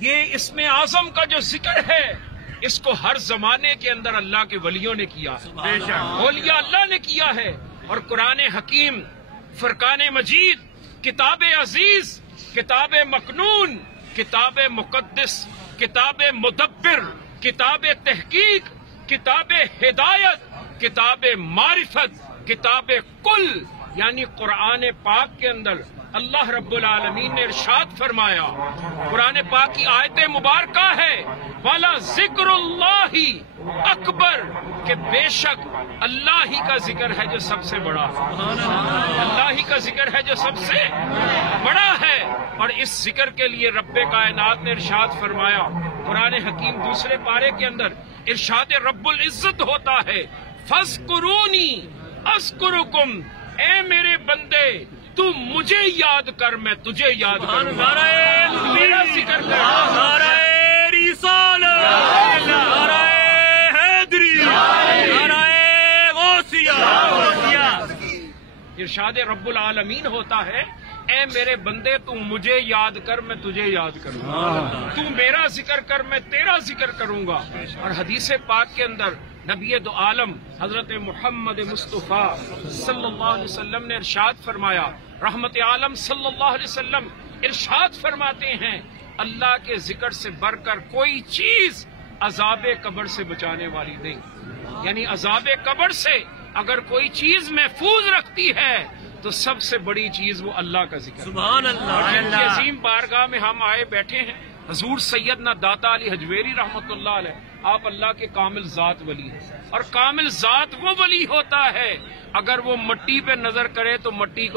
یہ اسم اعظم کا جو ذکر ہے اس کو ہر زمانے کے اندر اللہ کے ولیوں نے کیا ہے، اولیاء اللہ نے کیا ہے، اور قرآن حکیم، فرقان مجید، کتاب عزیز، کتاب مکنون، کتاب مقدس، کتاب مدبر، کتاب تحقیق، کتاب ہدایت، کتاب معرفت، کتاب کل، یعنی قرآن پاک کے اندر اللہ رب العالمین نے ارشاد فرمایا، قرآن پاک کی آیت مبارکہ ہے وَلَا ذِكْرُ اللَّهِ اکبر، کہ بے شک اللہ ہی کا ذکر ہے جو سب سے بڑا ہے، اللہ ہی کا ذکر ہے جو سب سے بڑا ہے۔ اور اس ذکر کے لیے رب کائنات نے ارشاد فرمایا، قرآن حکیم دوسرے پارے کے اندر ارشاد رب العزت ہوتا ہے فَاذْكُرُونِي أَذْكُرُكُمْ، اے میرے بندے تو مجھے یاد کر، میں تجھے یاد کروں، میرا ذکر کر، نعرہ رسالت، نعرہ حیدری، نعرہ غوثیہ۔ ارشاد رب العالمین ہوتا ہے اے میرے بندے تو مجھے یاد کر، میں تجھے یاد کروں گا، تو میرا ذکر کر، میں تیرا ذکر کروں گا۔ اور حدیث پاک کے اندر نبی دو عالم حضرت محمد مصطفیٰ صلی اللہ علیہ وسلم نے ارشاد فرمایا، رحمت عالم صلی اللہ علیہ وسلم ارشاد فرماتے ہیں اللہ کے ذکر سے بڑھ کر کوئی چیز عذاب قبر سے بچانے والی نہیں، یعنی عذاب قبر سے اگر کوئی چیز محفوظ رکھتی ہے تو سب سے بڑی چیز وہ اللہ کا ذکر۔ سبحان اللہ۔ جن کی عظیم بارگاہ میں ہم آئے بیٹھے ہیں، حضور سیدنا داتا علی حجویری رحمۃ اللہ علیہ، آپ اللہ کے کامل ذات ولی ہیں، اور کامل ذات وہ ولی ہوتا ہے اگر وہ مٹی پہ نظر کرے تو مٹی کو